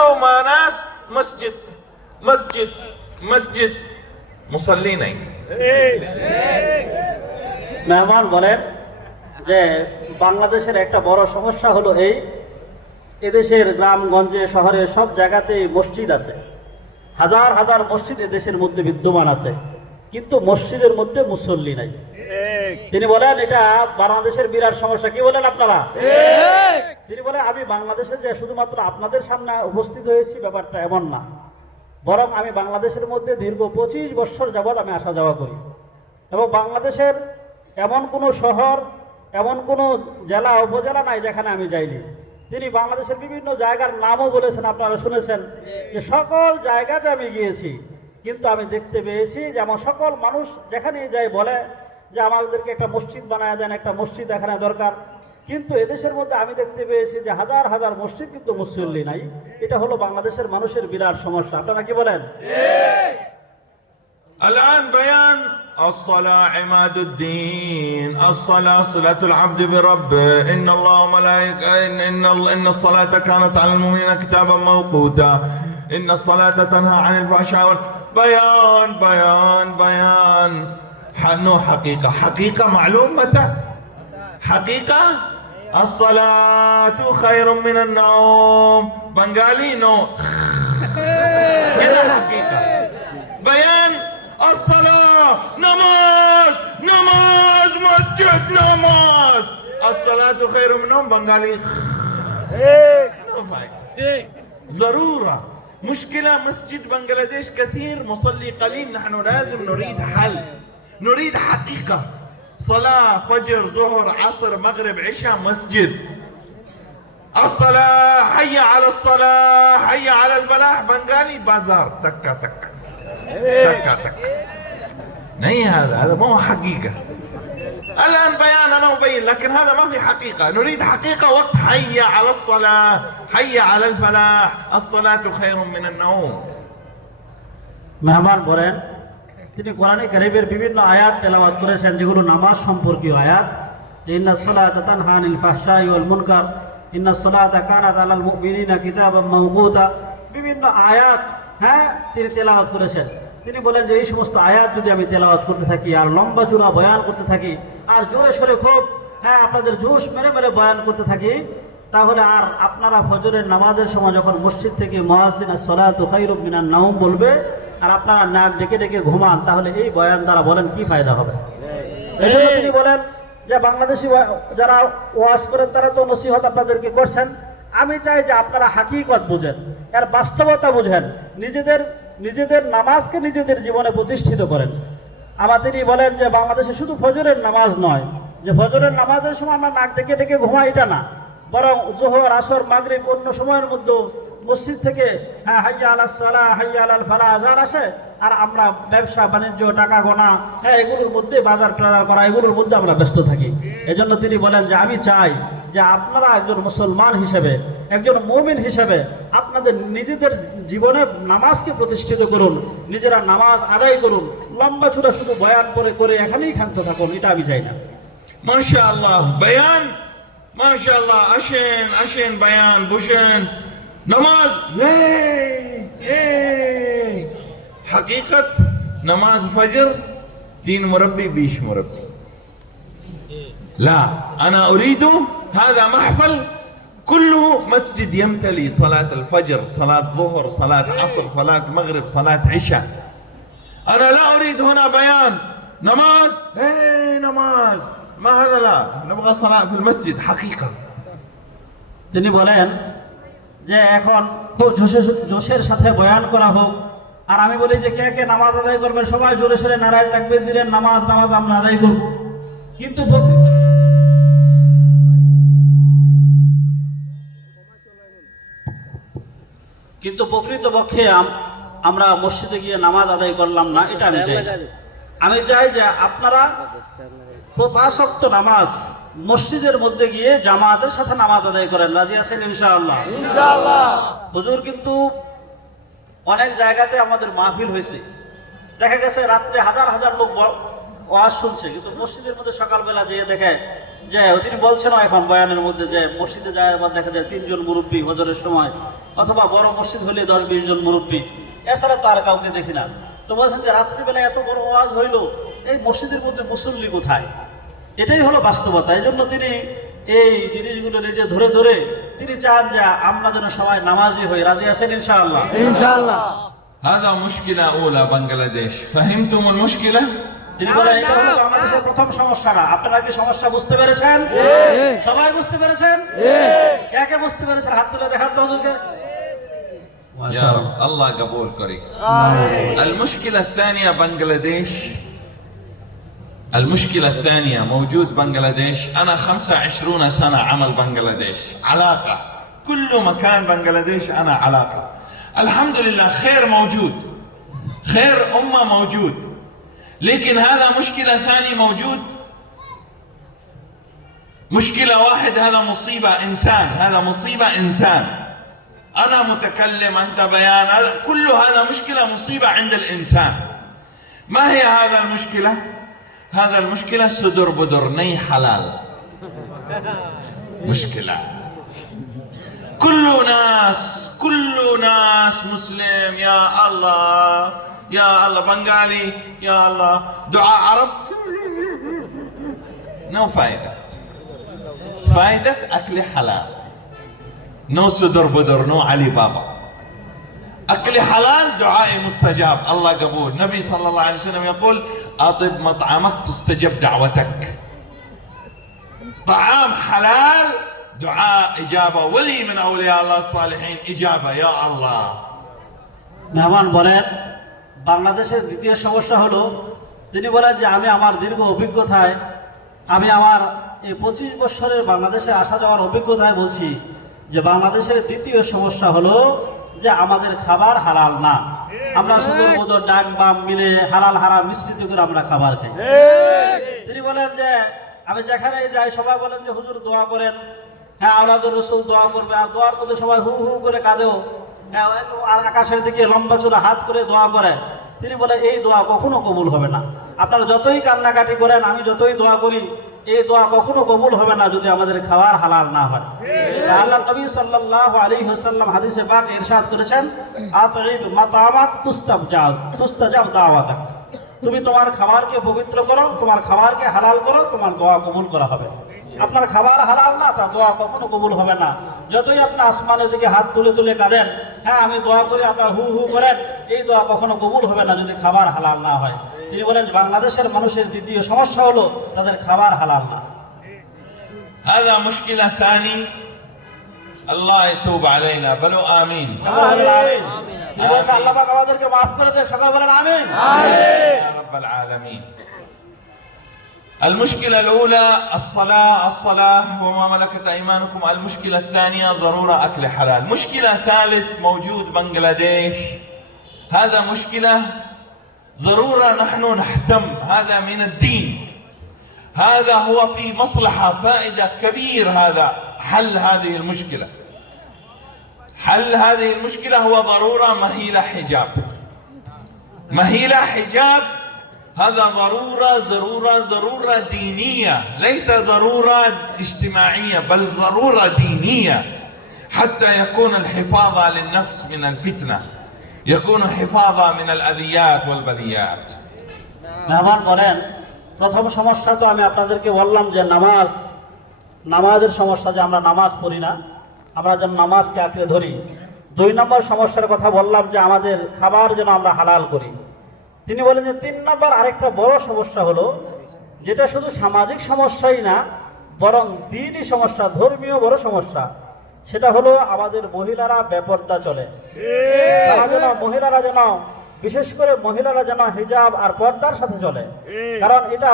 كله ما ناس مسجد مسجد مسجد মুসাল্লি নাই। মেহমান বলেন যে বাংলাদেশের একটা বড় সমস্যা হলো এদেশের গ্রামগঞ্জে শহরে সব জায়গাতেই মসজিদ আছে, হাজার হাজার মসজিদ এদেশের মধ্যে বিদ্যমান আছে, কিন্তু মসজিদের মধ্যে মুসল্লি নাই। তিনি বলেন এটা বাংলাদেশের বিরাট সমস্যা। কি বলেন আপনারা? তিনি বলেন আমি বাংলাদেশে যে শুধুমাত্র আপনাদের সামনে উপস্থিত হয়েছি ব্যাপারটা এমন না, বরং আমি বাংলাদেশের মধ্যে দীর্ঘ 25 বছর যাবৎ আমি আসা যাওয়া করি, এবং বাংলাদেশের এমন কোনো শহর এমন কোনো জেলা উপজেলা নাই যেখানে আমি যাইনি। তিনি বাংলাদেশের বিভিন্ন জায়গার নামও বলেছেন, আপনারা শুনেছেন যে সকল জায়গাতে আমি গিয়েছি, কিন্তু আমি দেখতে পেয়েছি যেমন সকল মানুষ যেখানেই যায় বলে যে আমাদেরকে একটা মসজিদ বানায় দেন, একটা মসজিদ এখানে দরকার, কিন্তু এদেশের মধ্যে আমি দেখতে পেয়েছি যে হাজার হাজার মসজিদ কিন্তু মুসল্লি নাই। এটা হলো বাংলাদেশের মানুষের বিরাট সমস্যা। আপনারা কি বলেন? الآن بيان الصلاة عماد الدين. الصلاة صلة العبد بربه. إن الله وملائكته إن الصلاة كانت على المؤمنين كتابا موقوتا. إن الصلاة تنهى عن الفحشاء. بيان بيان بيان. نو حقيقة حقيقة معلوم متى حقيقة الصلاة خير من النوم. بنغالي نو هنا حقيقة. بيان الصلاة نماز نماز مسجد نماز. الصلاة خير من النوم. بنغالي ضرورة. مشكلة مسجد بنغلاديش كثير مصلي قليل. نحن لازم نريد حل، نريد حقيقة. صلاة فجر ظهر عصر مغرب عشاء مسجد. الصلاة حي على الصلاة حي على الفلاح. بنغالي بازار تكا تكا تكا تكا. नहीं هذا ما هو حقيقة. الآن بيان أنا أبين، لكن هذا ما في حقيقة. نريد حقيقة. وقت حي على الصلاة حي على الفلاح. الصلاة خير من النوم. মেহমান বলেন তিনি কোরআনে কারীমের বিভিন্ন আয়াত তেলাওয়াত করেছেন যেগুলো নামাজ সম্পর্কীয় আয়াত। ইন্নাস সালাতা তানহা আনিল ফাহশাই ওয়াল মুনকার, ইন্নাস সালাতা কানাত আলাল মুমিনিনা কিতাবাম মাওকুতা, বিভিন্ন আয়াত তিনি তেলাওয়াত করেছেন। তিনি বলেন যে এই সমস্ত আয়াত যদি আমি তেলাওয়াত করতে থাকি আর লম্বা চূড়া বয়ান করতে থাকি আর জোরে সোরে খুব আপনাদের জোশ মেরে মেরে বয়ান করতে থাকি, তাহলে আর আপনারা ফজরের নামাজের সময় যখন মসজিদ থেকে মুয়াজ্জিন আস-সালাতু খায়রুম মিনান নাওম বলবে আর আপনারা নাক ডেকে ডেকে ঘুমান, তাহলে এই বয়ান দ্বারা বলেন কি ফায়দা হবে? এজন্য তিনি বলেন যে বাংলাদেশি যারা ওয়াজ করেন তারা তো নসিহত আপনাদেরকে করছেন, আমি চাই যে আপনারা হাকিকত বুঝেন, এর বাস্তবতা বুঝেন, নিজেদের নামাজকে নিজেদের জীবনে প্রতিষ্ঠিত করেন। আবার তিনি বলেন যে বাংলাদেশে শুধু ফজরের নামাজ নয়, যে ফজরের নামাজের সময় আমরা নাক ডেকে ডেকে ঘুমাই এটা না, বরং যোহর আসর মাগরিব অন্য সময়ের মধ্যে মসজিদ থেকে হাইয়া আলাস সালাহ হাইয়া আলাল ফালাহ আযান আসে, আর আমরা ব্যবসা বাণিজ্য টাকা গোনা এগুলোর মধ্যে বাজার টাজার করা এগুলোর মধ্যে আমরা ব্যস্ত থাকি। এজন্য তিনি বলেন যে আমি চাই যে আপনারা একজন মুসলমান হিসেবে একজন মুমিন হিসেবে আপনাদের নিজেদের জীবনে নামাজকে প্রতিষ্ঠিত করুন, নিজেরা নামাজ আদায় করুন, লম্বা চূড়া শুধু বয়ান করে করে এখানেই ক্ষান্ত থাকুন, এটা আমি চাই না। মাশাআল্লাহ বয়ান মাশাআল্লাহ। আসেন আসেন বয়ান বসেন। نماز حقيقة نماز فجر 3 مربي 20 مربي. لا أنا أريد هذا محفل كله مسجد يمتلي صلاة الفجر صلاة ظهر صلاة عصر صلاة مغرب صلاة عشاء. أنا لا أريد هنا بيان نماز نماز ما هذا. لا نبغى صلاة في المسجد حقيقة. তিনি বলেন যে এখন খুব জোশের সাথে বয়ান করা হোক, আর আমি বলি যে কে কে নামাজ আদায় করবেন সবাই জোরে সোরে নারায়ে তাকবীর দিলেন, নামাজ নামাজ আমরা আদায় করব, কিন্তু প্রকৃতপক্ষে আমরা মসজিদে গিয়ে নামাজ আদায় করলাম না, এটা আমি চাই। আমি চাই যে আপনারা 5 ওয়াক্ত নামাজ মসজিদের মধ্যে গিয়ে জামাতের সাথে নামাজ আদায় করেন। রাজি আছেন ইনশাআল্লাহ? ইনশাআল্লাহ। হুজুর কিন্তু অনেক জায়গাতে আমাদের মাহফিল হয়েছে, দেখা গেছে রাত্রে হাজার হাজার লোক ওয়াজ শুনছে, কিন্তু মসজিদের মধ্যে সকালবেলা যেয়ে দেখে যে তিনি বলছেন এখন বয়ানের মধ্যে যে মসজিদে যায় আবার দেখা যায় 3 জন মুরব্বী হজরের সময় অথবা বড় মসজিদ হলে 10-20 জন মুরব্বী, এছাড়া তো আর কাউকে দেখি না। তো বলছেন যে রাত্রিবেলা এত বড় ওয়াজ হইলো, এই মসজিদের মধ্যে মুসল্লি কোথায়? এটাই হলো বাস্তবতা। এই জন্য তিনি এই জিনিসগুলো নিজে ধরে ধরে তিনি চান যে আমরা যেন সবাই নামাজি হই। রাজি আছেন ইনশাআল্লাহ? ইনশাআল্লাহ। هذا مشكلة أولى بنغلاديش. فهمتم المشكلة؟ তিনি বলেন এটা হলো বাংলাদেশের প্রথম সমস্যাটা। আপনারা কি সমস্যা বুঝতে পেরেছেন? সবাই বুঝতে পেরেছেন? কে কে বুঝতে পেরেছেন? হাত তুলে দেখান তো হুজুরকে। يا رب الله قبول كريم. المشكلة الثانية بنغلاديش، المشكلة الثانية موجود بنغلاديش. أنا 25 سنة عمل بنغلاديش، علاقة كل مكان بنغلاديش أنا علاقة. الحمد لله خير موجود، خير أمة موجود، لكن هذا مشكلة ثانية موجود. مشكلة واحد، هذا مصيبة إنسان، هذا مصيبة إنسان. أنا متكلم أنت بيان، هذا كل هذا مشكلة مصيبة عند الإنسان. ما هي هذا المشكلة؟ هذا المشكلة صدر بدر ني حلال. مشكلة كل ناس مسلم، يا الله يا الله، بنغالي يا الله، دعاء عرب نو فائدة. فائدة أكل حلال، نو صدر بدر، نو علي بابا. أكل حلال دعائي مستجاب، الله قبول. النبي صلى الله عليه وسلم يقول أطب مطعمك تستجب دعوتك. طعام حلال دعاء إجابة، ولي من أولياء الله الصالحين إجابة يا الله. মেহমান বলেন বাংলাদেশের দ্বিতীয় সমস্যা হলো, তিনি বলেন যে আমি আমার দীর্ঘ অভিজ্ঞতায়, আমি আমার এই 25 বছরের বাংলাদেশে আসা যাওয়ার অভিজ্ঞতায় বলছি যে বাংলাদেশের দ্বিতীয় সমস্যা হলো যে আমাদের খাবার হালাল না। আমরা শুধু মতো ডাক বাম মিলে হালাল হারাম মিশ্রিত করে আমরা খাবার খাই। তিনি বলেন যে আমি যেখানে যাই সবাই বলেন যে হুজুর দোয়া করেন। হ্যাঁ, আওলাদুর রাসূল দোয়া করবে, আর দোয়ার মধ্যে সবাই হু হু করে কাঁদেও, আর আকাশের দিকে লম্বা চূড়া হাত করে দোয়া করে। তিনি বলে এই দোয়া কখনো কবুল হবে না। আপনারা যতই কান্নাকাটি করেন, আমি যতই দোয়া করি, এই দোয়া কখনো কবুল হবে না যদি আমাদের খাবার হালাল না হয়। আল্লাহর নবী সাল্লাল্লাহু আলাইহি ওয়াসাল্লাম হাদিসে পাকে ইরশাদ করেছেন, আতঈব মাতামাক তুস্তাজাব দাওয়াতাক। তুমি তোমার খাবারকে পবিত্র করো, তোমার খাবারকে হালাল করো, তোমার দোয়া কবুল করা হবে। আপনার খাবার হালাল না, তার দোয়া কখনো কবুল হবে না। যতই আপনি আসমানের দিকে হাত তুলে তুলে কাঁদেন, হ্যাঁ আমি দোয়া করি, আপনার হু হু করেন, এই দোয়া কখনো কবুল হবে না যদি খাবার হালাল না হয়। তিনি বলেন বাংলাদেশের মানুষের দ্বিতীয় সমস্যা হলো তাদের খাবার হালাল না। هذا مشكلة ثاني. الله يتوب علينا، بلو آمين. আল্লাহ পাক আমাদেরকে মাফ করে দেখ, সবাই বলেন আমিন। يا رب العالمين. المشكلة الأولى الصلاة وما ملكت أيمانكم. المشكلة الثانية ضرورة أكل حلال. مشكلة ثالث موجود بنغلاديش، هذا مشكلة ضرورة نحن نهتم، هذا من الدين، هذا هو في مصلحة فائدة كبير. هذا حل هذه المشكلة، حل هذه المشكلة هو ضرورة مهيلة حجاب. مهيلة حجاب هذا ضرورة دينية، ليس ضرورة اجتماعية، بل ضرورة دينية، حتى يكون الحفاظ للنفس من الفتنة، يكون حفاظا من الأذيات والبليات. মেহমান বলেন প্রথম সমস্যা তো আমি আপনাদেরকে বললাম যে নামাজের সমস্যা, যে আমরা নামাজ পড়ি না, আমরা যেন নামাজকে আঁকড়ে ধরি। 2 নম্বর সমস্যার কথা বললাম যে আমাদের খাবার যেন আমরা হালাল করি। তিনি বলেন যে 3 নম্বর আরেকটা বড় সমস্যা হলো, যেটা শুধু সামাজিক সমস্যাই না, বরং দ্বীনি সমস্যা, ধর্মীয় বড় সমস্যা। সেটা হলো আমাদের মহিলারা বেপর্দা চলে। মহিলারা যেন, বিশেষ করে মহিলারা যেন হিজাব আর পর্দার সাথে চলে, কারণ এটা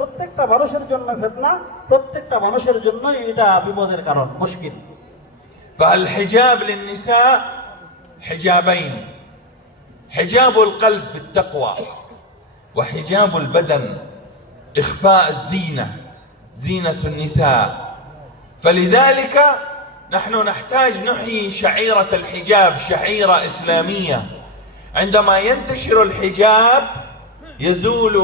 প্রত্যেকটা মানুষের জন্য ফিতনা, প্রত্যেকটা মানুষের জন্যই এটা বিপদের কারণ, মুশকিল। فالحجاب للنساء حجابين، حجاب القلب بالتقوى، وحجاب البدن إخفاء الزينة، زينة النساء. فلذلك نحن نحتاج نحيي شعيرة الحجاب، شعيرة إسلامية. عندما ينتشر الحجاب يزول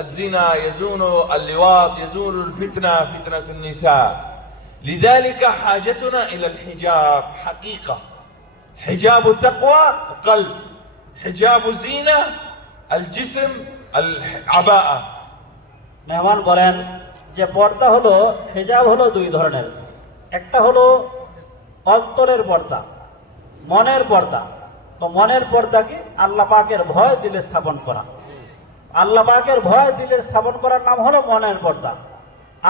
الزنا، يزول اللواط، يزول الفتنة، فتنة النساء. لذلك حاجتنا إلى الحجاب حقيقة، حجاب التقوى قلب، حجاب زينة الجسم العباءة. মেহমান বলেন যে পর্দা হলো, হিজাব হলো দুই ধরনের। একটা হলো অন্তরের পর্দা, মনের পর্দা। তো মনের পর্দা কি? আল্লাহ পাকের ভয় দিলে স্থাপন করা। আল্লাহ পাকের ভয় দিলে স্থাপন করার নাম হলো মনের পর্দা।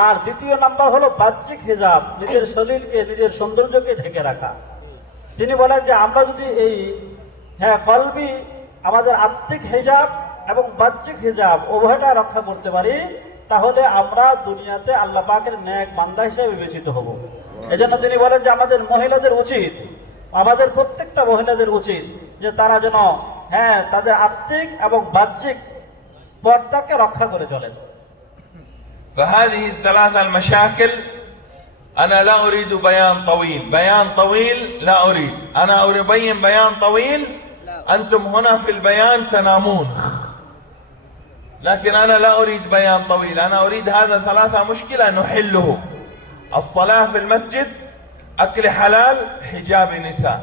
আর দ্বিতীয় নাম্বার হলো বাহ্যিক হিজাব, নিজের শরীরকে, নিজের সৌন্দর্যকে ঢেকে রাখা। তিনি বলেন যে আমরা যদি এই কলবি, আমাদের আত্মিক হিজাব এবং বাহ্যিক হিজাব উভয়টা রক্ষা করতে পারি, তাহলে আমরা দুনিয়াতে আল্লাহ পাকের নেক বান্দা হিসেবে বিবেচিত হব। এজন্য তিনি বলেন যে আমাদের মহিলাদের উচিত, আমাদের প্রত্যেকটা মহিলাদের উচিত যে তারা যেন তাদের আত্মিক এবং বাহ্যিক পর্দাকে রক্ষা করে চলেন। فهذه الثلاثة المشاكل أنا لا أريد بيان طويل لا أريد. أنا أبين بيان طويل، أنتم هنا في البيان تنامون، لكن أنا لا أريد بيان طويل. أنا أريد هذا ثلاثة مشكلة نحله: الصلاة في المسجد، أكل حلال، حجاب نساء.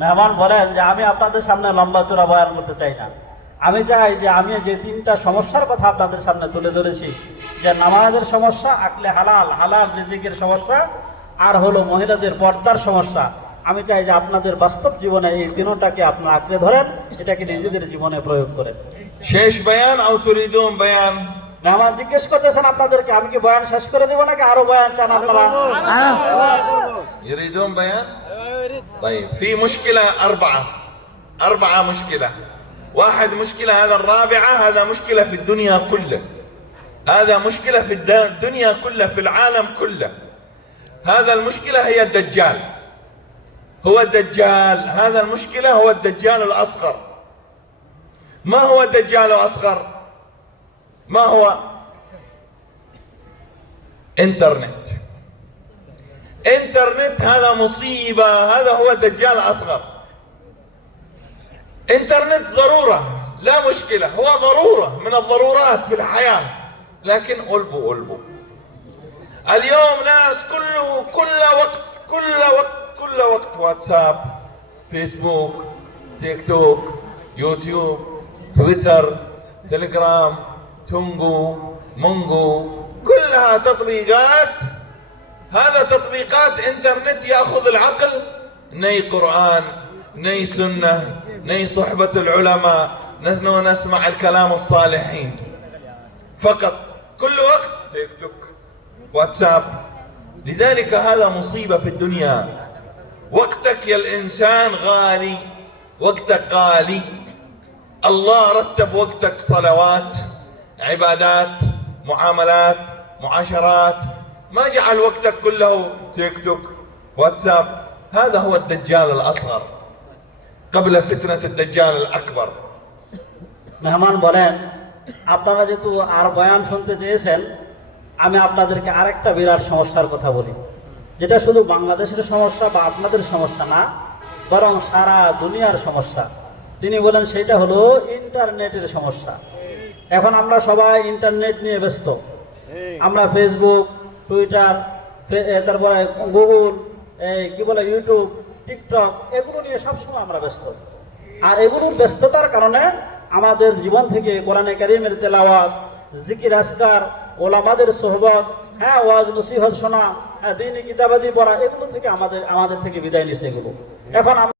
মেহমান বলেন যে আমি আপনাদের সামনে লম্বা চূড়া বয়ান করতে চাই না। আমি চাই যে আমি যে তিনটা সমস্যার কথা আপনাদের সামনে তুলে ধরেছি, যে নামাজের সমস্যা, আকলে হালাল, হালাল রিজিকের সমস্যা, আর হলো মহিলাদের পর্দার সমস্যা, আমি চাই যে আপনাদের বাস্তব জীবনে এই তিনটাকে আপনারা আঁকড়ে ধরেন, এটাকে নিজেদের জীবনে প্রয়োগ করেন। শেষ বয়ান أو تريدون بيان؟ মেহমান জিজ্ঞেস করতেছেন আপনাদেরকে আমি কি বয়ান শেষ করে দেবো নাকি আরো বয়ান চান আপনারা? يريدون بيان؟ طيب في مشكلة أربعة مشكلة. واحد مشكلة، هذا الرابعة، هذا مشكلة في الدنيا كله، هذا مشكلة في الدنيا كله، في العالم كله. هذا المشكلة هي الدجال، هو الدجال. هذا المشكلة هو الدجال الأصغر. ما هو الدجال الأصغر؟ ما هو؟ انترنت. هذا مصيبة، هذا هو الدجال الأصغر. انترنت ضرورة، لا مشكلة، هو ضرورة من الضرورات في الحياة، لكن قلبوا اليوم ناس كل وقت واتساب، فيسبوك، تيك توك، يوتيوب، تويتر، تليجرام، تونغو، مونغو، كلها تطبيقات. هذا تطبيقات انترنت ياخذ العقل، ني قرآن، ني سنة، ني صحبة العلماء، نسمع الكلام الصالحين فقط. كل وقت تيك توك، واتساب. لذلك هذا مصيبة في الدنيا. وقتك يا الإنسان غالي، وقتك غالي. الله رتب وقتك صلوات، عبادات، معاملات، معاشرات، ما جعل وقتك كله تيك توك، واتساب. هذا هو الدجال الأصغر قبل فتنة الدجال الأكبر. মেহমান বলেন আপনারা যেহেতু আর বয়ান শুনতে চেয়েছেন, আমি আপনাদেরকে আরেকটা বিরাট সমস্যার কথা বলি, যেটা শুধু বাংলাদেশের সমস্যা বা আপনাদের সমস্যা না, বরং সারা দুনিয়ার সমস্যা। তিনি বলেন সেটা হলো ইন্টারনেটের সমস্যা। এখন আমরা সবাই ইন্টারনেট নিয়ে ব্যস্ত। আমরা ফেসবুক, টুইটার, তারপরে গুগল, ইউটিউব, টিকটক, এগুলো নিয়ে সবসময় আমরা ব্যস্ত। আর এগুলোর ব্যস্ততার কারণে আমাদের জীবন থেকে কোরআনে কারীমের তেলাওয়াত, জিকির আজকার, ওলামাদের সোহবত, ওয়াজ নসিহত শোনা, দ্বীনি কিতাবাদি পড়া, এগুলো থেকে আমাদের থেকে বিদায় নিছে এগুলো। এখন